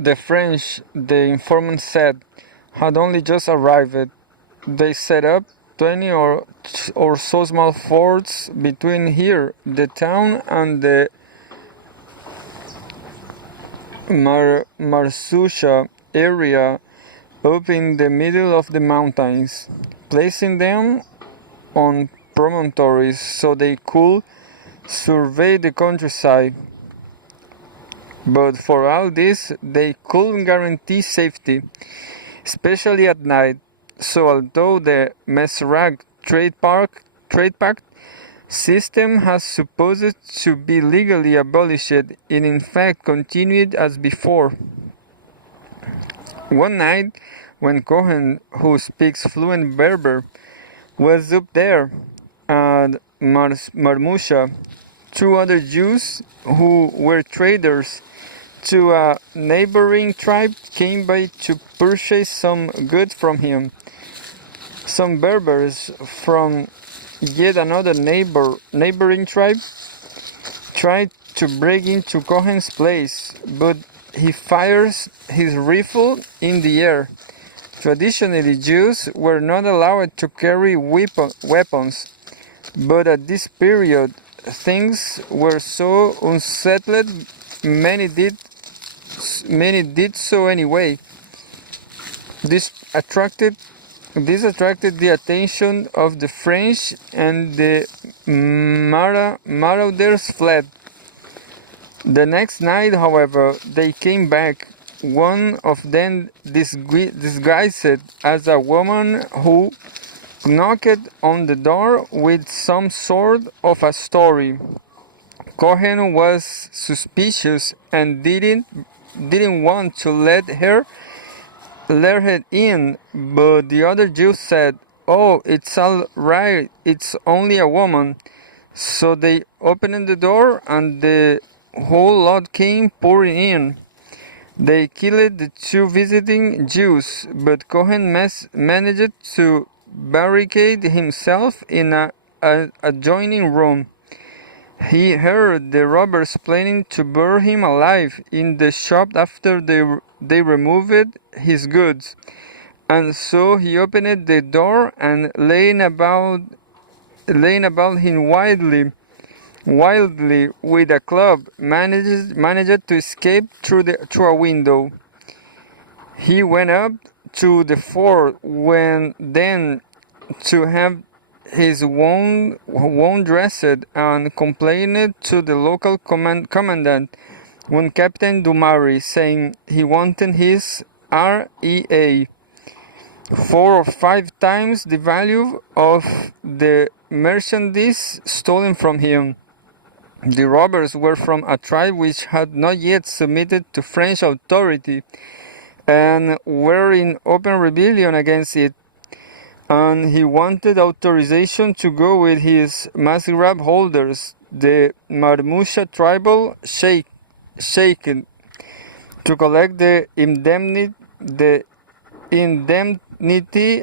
The French, the informant said, had only just arrived. They set up 20 or so small forts between here, the town, and the Marsusha area up in the middle of the mountains, placing them on promontories so they could survey the countryside. But for all this, they couldn't guarantee safety, especially at night. So although the Mesrag trade pact system has supposed to be legally abolished, it in fact continued as before. One night, when Cohen, who speaks fluent Berber, was up there at Marmusha, two other Jews who were traders to a neighboring tribe came by to purchase some goods from him. Some Berbers from yet another neighboring tribe tried to break into Cohen's place, but he fires his rifle in the air. Traditionally, Jews were not allowed to carry weapons, but at this period, things were so unsettled, many did so anyway. This attracted the attention of the French, and the marauders fled. The next night, however, they came back. One of them disguised as a woman who knocked on the door with some sort of a story. Cohen was suspicious and didn't want to let her in, but the other Jew said, "Oh, it's all right, it's only a woman." So they opened the door and the whole lot came pouring in. They killed the two visiting Jews, but Cohen managed to barricade himself in an adjoining room. He heard the robbers planning to burn him alive in the shop after they removed his goods, and so he opened the door and laying about him wildly with a club, managed to escape through a window. He went up to the fort then to have his wound dressed and complained to the local commandant, one Captain Dumari, saying he wanted his REA 4 or 5 times the value of the merchandise stolen from him. The robbers were from a tribe which had not yet submitted to French authority and were in open rebellion against it, and he wanted authorization to go with his Masgrab holders, the Marmusha tribal sheikh, to collect the indemnity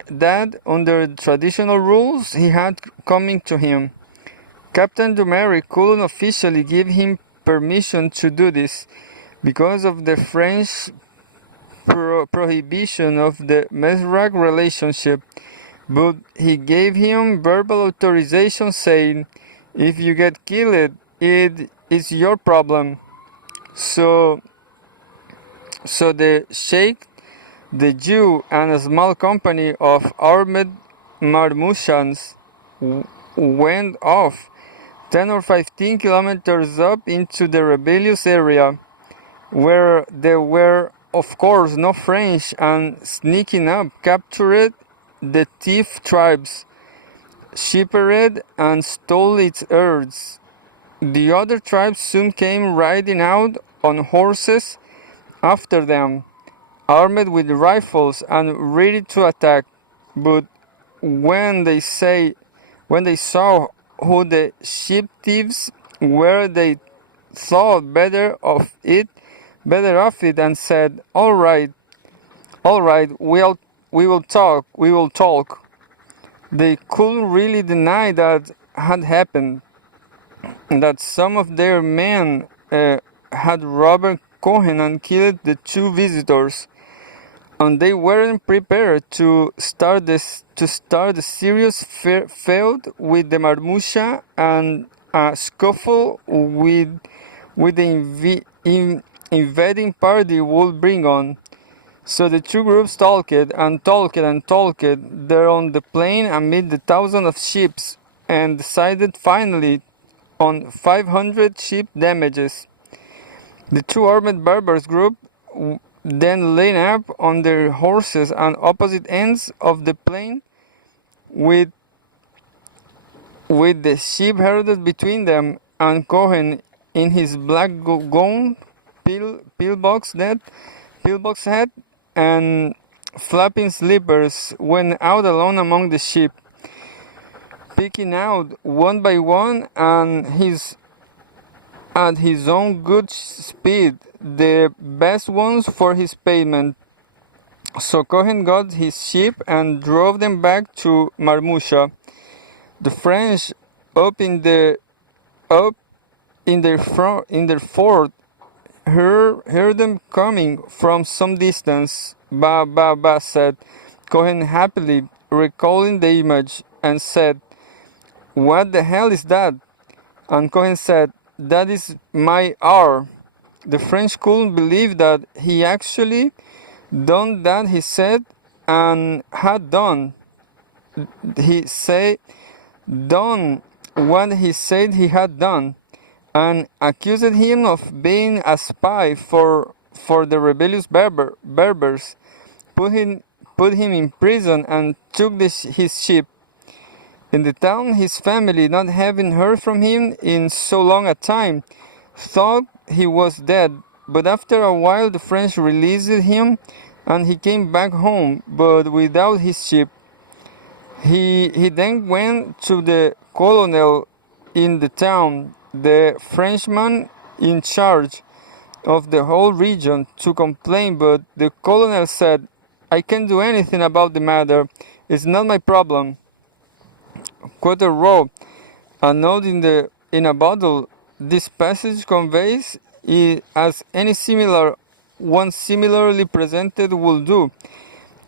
that, under traditional rules, he had coming to him. Captain Dumary couldn't officially give him permission to do this because of the French prohibition of the Mesrag relationship, but he gave him verbal authorization, saying, "If you get killed, it is your problem." So the sheikh, the Jew, and a small company of armed Marmushans went off 10 or 15 kilometers up into the rebellious area, where there were, of course, no French, and sneaking up, captured the thief tribes, shepherded and stole its herds. The other tribes soon came riding out on horses after them, armed with rifles and ready to attack. But when they saw who the sheep thieves were, they thought better of it, and said, all right, we will talk. They couldn't really deny that had happened, that some of their men had robbed Cohen and killed the two visitors, and they weren't prepared to start a serious feud with the Marmusha and a scuffle with the invading party would bring on. So the two groups talked and talked and talked there on the plain amid the thousands of ships, and decided finally on 500 ship damages. The two armed Berbers group then lined up on their horses on opposite ends of the plain, with the sheep herded between them, and Cohen in his black gown, pillbox hat, and flapping slippers went out alone among the sheep, picking out one by one at his own good speed the best ones for his payment. So Cohen got his sheep and drove them back to Marmusha. The French up in their fort heard them coming from some distance. Ba ba ba, said Cohen happily, recalling the image, and said, "What the hell is that?" And Cohen said, "That is my R." The French couldn't believe that he actually done that he said and had done. He said done what he said he had done, and accused him of being a spy for the rebellious Berbers, put him in prison, and took his ship. In the town, his family, not having heard from him in so long a time, thought he was dead, but after a while the French released him, and he came back home, but without his ship. He then went to the colonel in the town, the Frenchman in charge of the whole region, to complain, but the colonel said, "I can't do anything about the matter. It's not my problem." Quoted wrote a note in a bottle. This passage conveys, as any one similarly presented will do,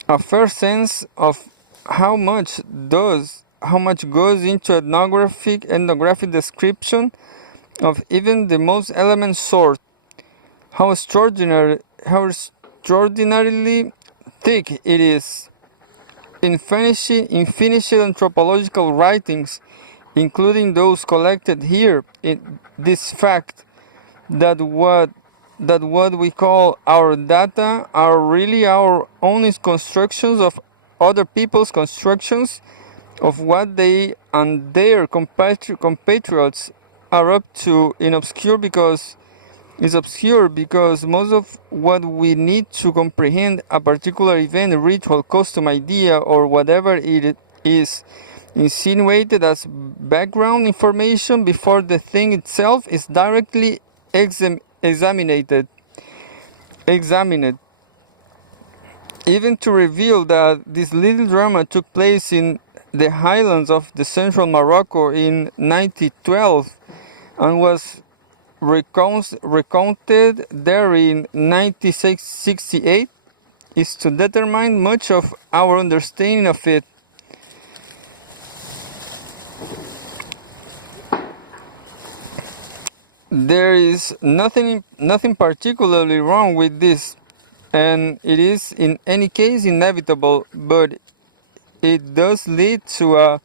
a fair sense of how much goes into ethnographic description of even the most elemental sort. How extraordinarily thick it is in finished anthropological writings, including those collected here. In this fact that what we call our data are really our own constructions of other people's constructions of what they and their compatriots are up to, is obscure because most of what we need to comprehend a particular event, ritual, custom, idea, or whatever it is insinuated as background information before the thing itself is directly examined. Even to reveal that this little drama took place in the highlands of the central Morocco in 1912 and was recounted there in 1968 is to determine much of our understanding of it. There is nothing particularly wrong with this, and it is in any case inevitable, but it does lead to a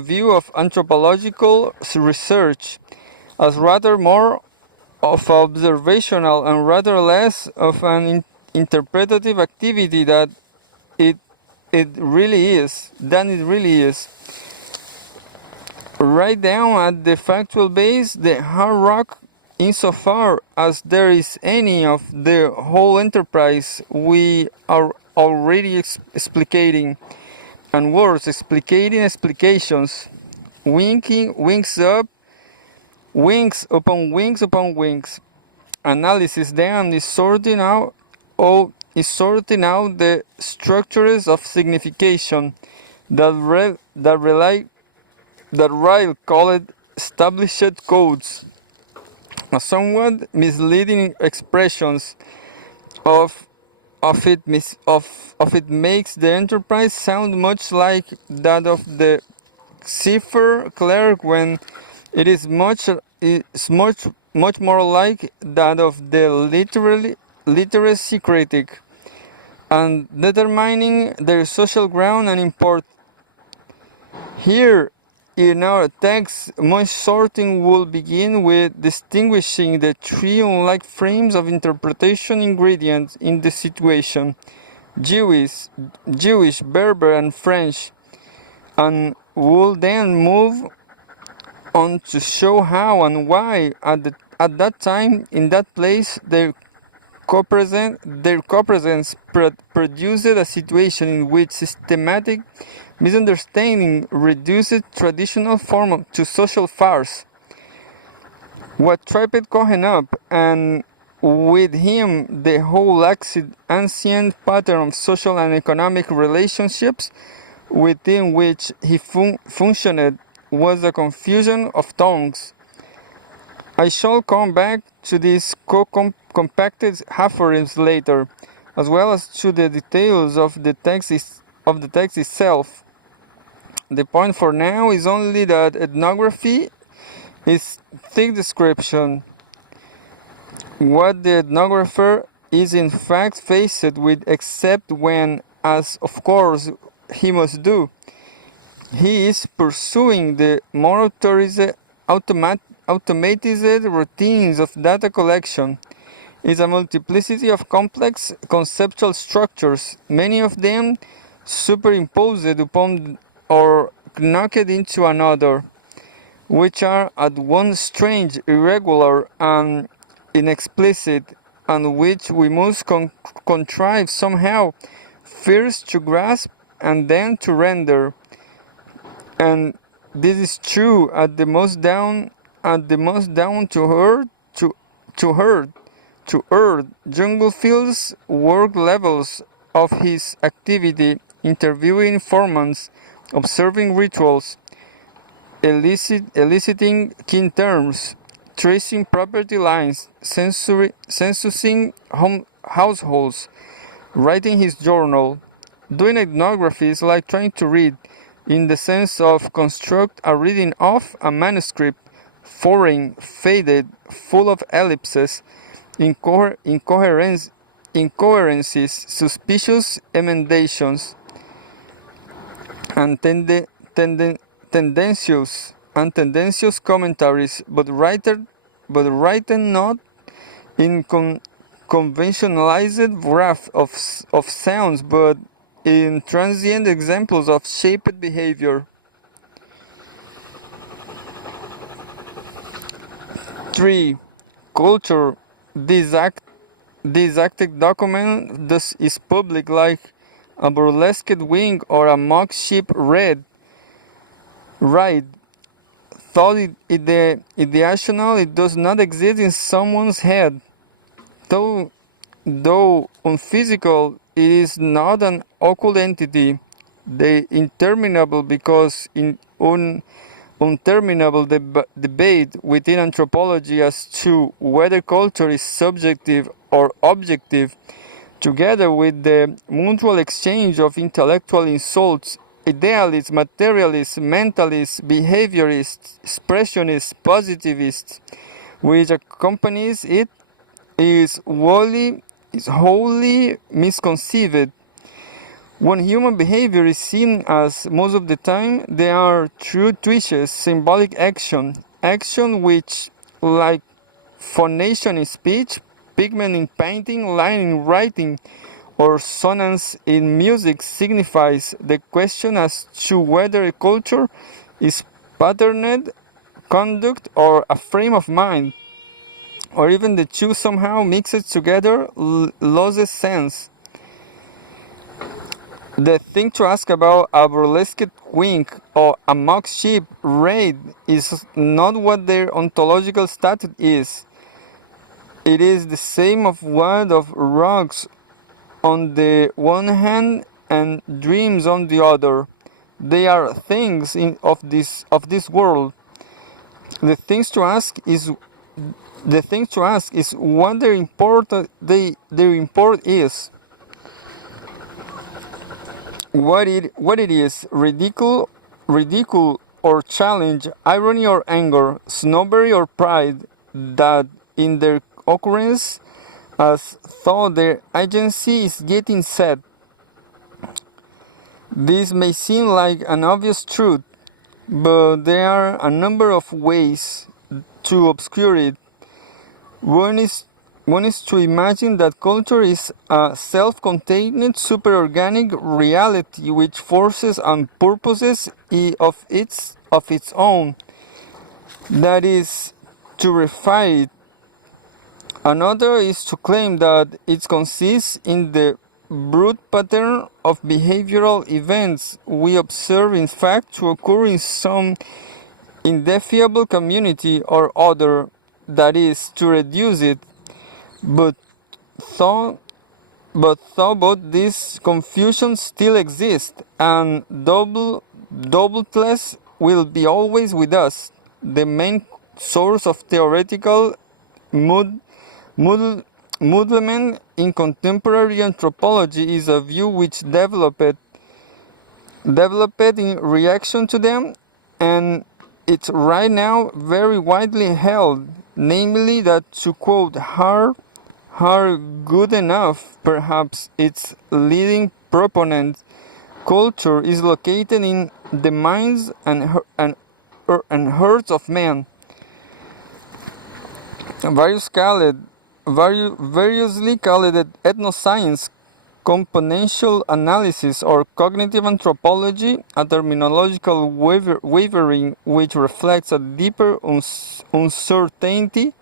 view of anthropological research as rather more of observational and rather less of an interpretative activity than it really is. Right down at the factual base, the hard rock, insofar as there is any of the whole enterprise we are already explicating, and words explicating explications, wings upon wings. Analysis then is sorting out the structures of signification that Ryle called established codes. a somewhat misleading expressions of of it makes the enterprise sound much like that of the cipher clerk when it is much more like that of the literacy critic, and determining their social ground and import. Here in our text, much sorting will begin with distinguishing the three unlike frames of interpretation ingredients in the situation: Jewish, Berber, and French, and will then move on to show how and why at that time in that place their co-presence produced a situation in which systematic misunderstanding reduced traditional form to social farce. What tripped Cohen up, and with him the whole ancient pattern of social and economic relationships within which he functioned, was a confusion of tongues. I shall come back to these compacted aphorisms later, as well as to the details of the text itself. The point for now is only that ethnography is thick description. What the ethnographer is in fact faced with, except when, as of course he must do, he is pursuing the more automated routines of data collection, is a multiplicity of complex conceptual structures, many of them superimposed upon or knocked into another, which are at once strange, irregular, and inexplicit, and which we must contrive somehow first to grasp and then to render. And this is true at the most down to earth jungle fields work levels of his activity, interviewing informants, observing rituals, eliciting kin terms, tracing property lines, censusing households, writing his journal. Doing ethnography is like trying to read, in the sense of construct a reading of a manuscript, foreign, faded, full of ellipses, incoherencies, suspicious emendations, and tendentious commentaries, but written not in conventionalized graph of sounds, but in transient examples of shaped behavior. 3. Culture. This active document thus is public like a burlesque wing or a mock ship ride. Thought ideational, it does not exist in someone's head. Though unphysical, it is not an occult entity. The interminable because unterminable debate within anthropology as to whether culture is subjective or objective, together with the mutual exchange of intellectual insults, idealists, materialists, mentalists, behaviorists, expressionists, positivists, which accompanies it, is wholly misconceived. When human behavior is seen as, most of the time, they are true twitches, symbolic action which, like phonation in speech, pigment in painting, line in writing, or sonance in music, signifies the question as to whether a culture is patterned conduct or a frame of mind, or even the two somehow mixed together loses sense. The thing to ask about a burlesque wink or a mock ship raid is not what their ontological status is. It is the same of what of rocks on the one hand and dreams on the other. They are things of this world. The things to ask is The thing to ask is what their import is. What it is, ridicule or challenge, irony or anger, snobbery or pride, that in their occurrence as though their agency is getting set. This may seem like an obvious truth, but there are a number of ways to obscure it. One is to imagine that culture is a self-contained, superorganic reality which forces and purposes of its own. That is to refine it. Another is to claim that it consists in the brute pattern of behavioral events we observe in fact to occur in some indefinable community or other, that is, to reduce it. But though both these confusions still exist, and doubtless will be always with us, the main source of theoretical moodlement in contemporary anthropology is a view which developed in reaction to them, and it's right now very widely held, namely that, to quote Har good enough, perhaps its leading proponent, culture is located in the minds and hearts of men. Variously called ethnoscience, componential analysis, or cognitive anthropology, a terminological wavering which reflects a deeper uncertainty.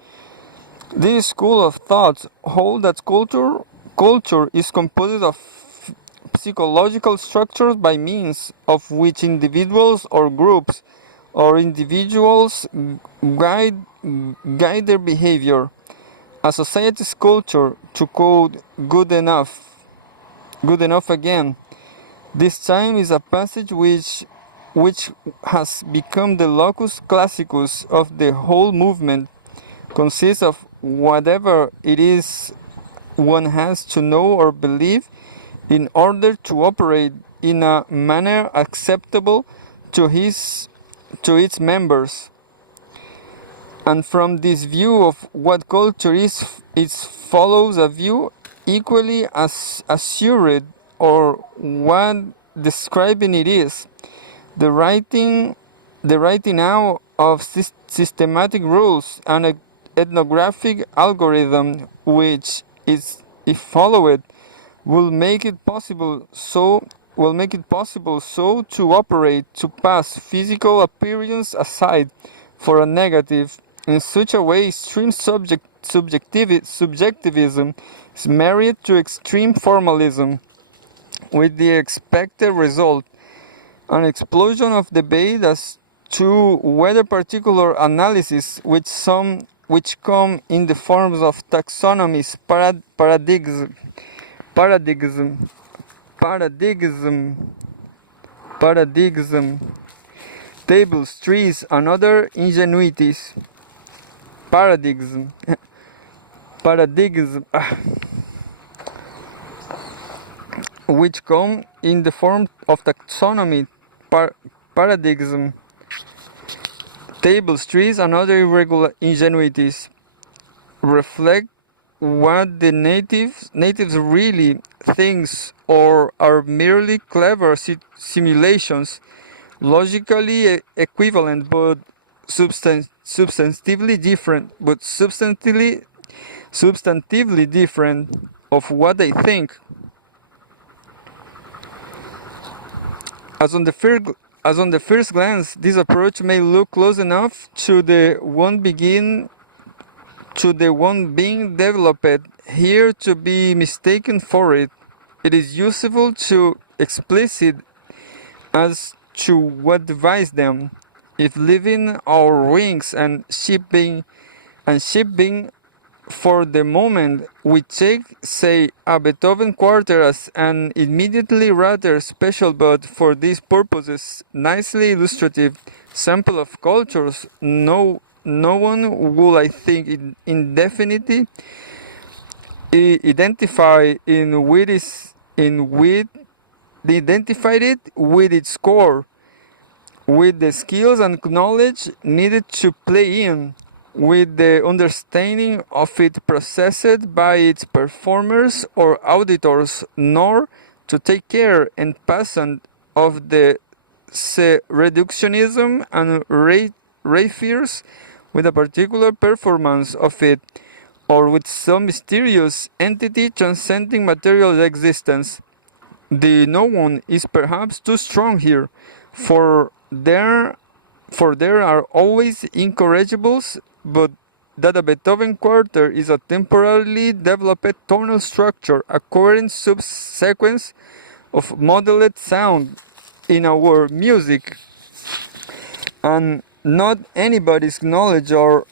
This school of thought holds that culture is composed of psychological structures by means of which individuals or groups or individuals guide their behavior. A society's culture, to quote good enough again, this time is a passage which has become the locus classicus of the whole movement, consists of whatever it is one has to know or believe in order to operate in a manner acceptable to its members. And from this view of what culture is, it follows a view equally as assured or what describing it is, the writing out of systematic rules and ethnographic algorithm which is, if followed, will make it possible so to operate, to pass physical appearance aside for a negative, in such a way extreme subjectivism is married to extreme formalism, with the expected result, an explosion of debate as to whether particular analysis which come in the forms of taxonomies, paradigm, tables, trees, and other ingenuities. Paradigm, which come in the form of taxonomy, paradigm, tables, trees, and other irregular ingenuities, reflect what the natives really thinks, or are merely clever simulations, logically equivalent but substantively different of what they think. As on the first glance, this approach may look close enough to the one being developed here to be mistaken for it. It is useful to explicit as to what divides them. If leaving our wings and shipping for the moment, we take, say, a Beethoven quartet as an immediately rather special but, for these purposes, nicely illustrative sample of cultures, no no one would, I think, indefinitely identify they identified it with its core, with the skills and knowledge needed to play in, with the understanding of it processed by its performers or auditors, nor to take care and pass on of the reductionism and fears with a particular performance of it, or with some mysterious entity transcending material existence. The no one is perhaps too strong here, for there are always incorrigibles, but that a Beethoven quarter is a temporarily developed tonal structure, a coherent subsequence of modeled sound in our music, and not anybody's knowledge of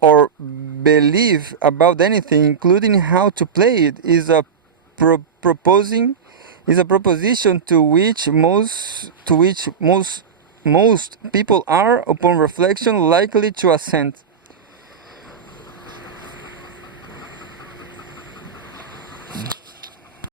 or belief about anything, including how to play it, is a proposition to which most people are, upon reflection, likely to assent.